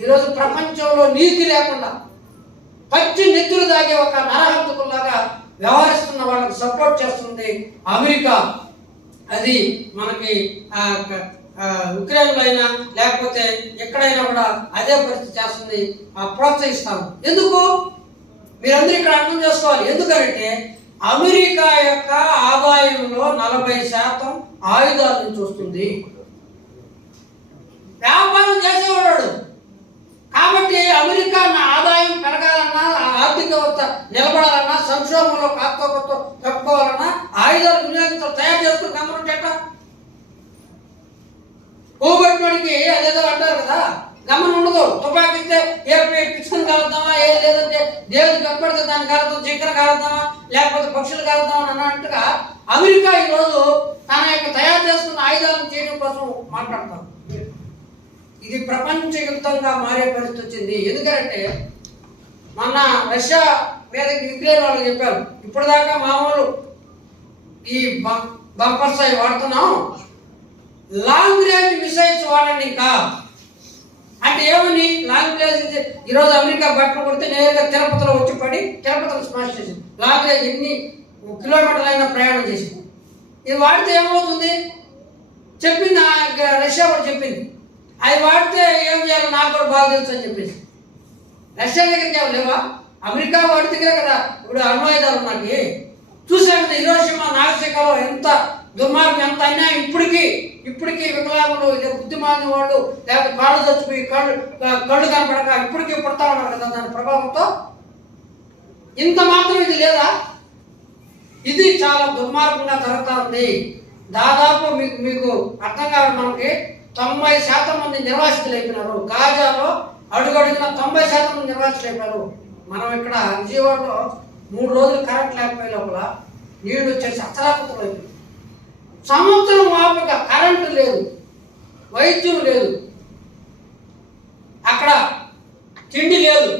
ఈరోజు ప్రపంచంలో నీతి లేకుండా పచ్చి నెత్తులు దాగే ఒక నరహంతకుల్లాగా వ్యవహరిస్తున్న వాళ్ళకి సపోర్ట్ చేస్తుంది అమెరికా. అది మనకి ఉక్రెయిన్లో అయినా లేకపోతే ఎక్కడైనా కూడా అదే పరిస్థితి చేస్తుంది, ప్రోత్సహిస్తాము. ఎందుకు మీరందరూ ఇక్కడ అర్థం చేసుకోవాలి. ఎందుకంటే అమెరికా యొక్క ఆదాయంలో 40% ఆయుధాల నుంచి వస్తుంది. వ్యాపారం చేసేవాడు కాబట్టి అమెరికా ఆదాయం పెరగాలన్నా, ఆర్థిక వ్యవస్థ నిలబడాలన్నా, సంక్షోభంలో కాకపోతే తప్పుకోవాలన్నా ఆయుధాలు వినియోగించాలి. తయారు చేసుకుని గమనించేట పోగొట్టుడికి అదేదో అంటారు కదా, గమనం ఉండదు. తుపాకీ ఇస్తే ఏ పిచ్చుకుని కాలుద్దామా, ఏ లేదంటే దేవుడికి కప్పడితే దాన్ని కాలుద్దాం, చక్కెర కాలుద్దామా, లేకపోతే పక్షులు కాలుద్దామా అన్నట్టుగా అమెరికా ఈరోజు తన యొక్క తయారు చేసుకున్న ఆయుధాలను చేయడం కోసం మాట్లాడతాం. ఇది ప్రపంచ యుద్ధంగా మారే పరిస్థితి వచ్చింది. ఎందుకంటే మొన్న రష్యా మీద యుక్రెయిన్ వాళ్ళు చెప్పారు, ఇప్పటిదాకా మామూలు ఈ బంపర్స్ అవి వాడుతున్నాం, లాంగ్ రేంజ్ మిసైల్స్ వాడండి ఇంకా అంటే ఏమని. లాంగ్ రేంజ్ ఈరోజు అమెరికా బట్టలు కొడితే నేరుగా తిరుపతిలో వచ్చి పడి తిరుపతిలో స్మాష్ చేసింది. లాంగ్ రేంజ్ ఎన్ని కిలోమీటర్లు అయినా ప్రయాణం చేసింది. ఇది వాడితే ఏమవుతుంది చెప్పింది రష్యా కూడా చెప్పింది. అవి వాడితే ఏం చేయాలో నాకు కూడా బాగా తెలుసు అని చెప్పేసి. రష్యా దగ్గరికి ఏమో లేవా, అమెరికా వాడి దగ్గరే కదా ఇప్పుడు అణ్వాయుధాలు ఉన్నాయి. చూసాం కదా హిరోషిమా నాగసాకిలో ఎంత దుర్మార్గం, ఎంత అన్యాయం. ఇప్పటికీ వికలాంగులు, బుద్ధిమాని వాళ్ళు, లేకపోతే కాళ్ళు చచ్చిపోయి కళ్ళు కనపడక ఇప్పటికీ పుడతా ఉన్నారు కదా దాని ప్రభావంతో. ఇంత మాత్రం ఇది లేదా? ఇది చాలా దుర్మార్గంగా జరుగుతూ ఉంది. దాదాపు మీకు అర్థం కాదు, మనకి 90% మంది నిర్వాసితులు అయిపోయినారు. గాజాలో అడుగడుగున 90% మంది నిర్వాసితులు అయిపోయారు. మనం ఇక్కడ విజయవాడలో 3 రోజులు కరెంట్ లేకపోయే లోపల నీళ్లు వచ్చేసి అచ్చరాకుతలు అయిపోయింది. సంవత్సరం వాపుగా కరెంటు లేదు, వైద్యం లేదు, అక్కడ తిండి లేదు,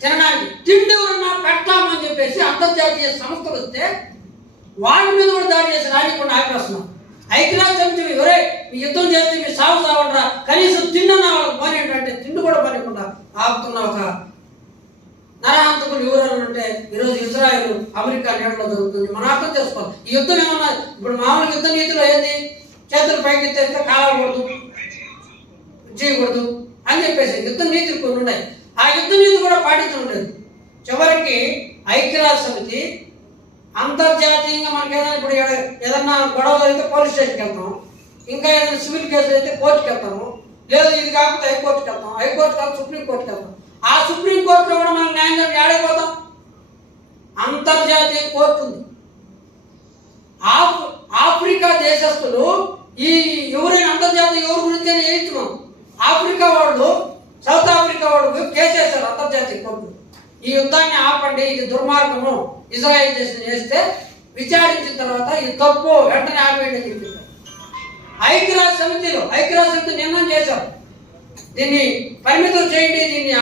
తినడానికి తిండి ఎవరన్నా పెడతామని చెప్పేసి అంతర్జాతీయ సంస్థలు వస్తే వాళ్ళ మీద కూడా దాడి చేసి రానికుండా ఆపేస్తున్నాం. ఐక్యరాజ్య సమితి ఎవరే యుద్ధం చేస్తే మీరు సాగుతామంటారా, కనీసం తిండన్నా వాళ్ళకి పని ఏంటంటే తిండి కూడా పనికుండా ఆపుతున్న ఒక నరహంతకులు ఎవరైనా ఉంటే ఈరోజు ఇజ్రాయెల్ అమెరికా నీడలో జరుగుతుంది. మనం అర్థం చేసుకోవాలి. ఈ యుద్ధం ఏమన్నా ఇప్పుడు మామూలు యుద్ధ నీతిలో ఏంది, చేతులు పైకి ఎత్తేస్తే కాలకూడదు, చేయకూడదు అని చెప్పేసి యుద్ధ నీతులు కొన్ని ఉన్నాయి. ఆ యుద్ధ నీతి కూడా పాటించడం. చివరికి ఐక్యరాజ్య సమితి అంతర్జాతీయంగా మనకి ఏదైనా ఇప్పుడు ఏదన్నా గొడవ జరిగితే పోలీస్ స్టేషన్కి వెళ్తాం, ఇంకా ఏదైనా సివిల్ కేసులు అయితే కోర్టుకి వెళ్తాము, లేదు ఇది కాకపోతే హైకోర్టుకి వెళ్తాం, హైకోర్టు కాదు సుప్రీంకోర్టుకి వెళ్తాం. ఆ సుప్రీంకోర్టులో కూడా మనం న్యాయం ఆడైపోతాం. అంతర్జాతీయ కోర్టు ఉంది. ఆఫ్రికా దేశస్తులు ఈ ఎవరైనా అంతర్జాతీయ ఎవరి గురించి వేయించున్నాం. ఆఫ్రికా వాళ్ళు, సౌత్ ఆఫ్రికా వాళ్ళు కేసేస్తారు అంతర్జాతీయ కోర్టు. ఈ యుద్ధాన్ని ఆపండి, ఇది దుర్మార్గము, ఇజ్రాయెల్ చేస్తే విచారించిన తర్వాత ఇది తప్పు, వెంటనే ఆపేయండి అని చెప్పింది. ఐక్యరాజ్య సమితి నిర్ణయం చేశారు, దీన్ని పరిమితం చేయండి, దీన్ని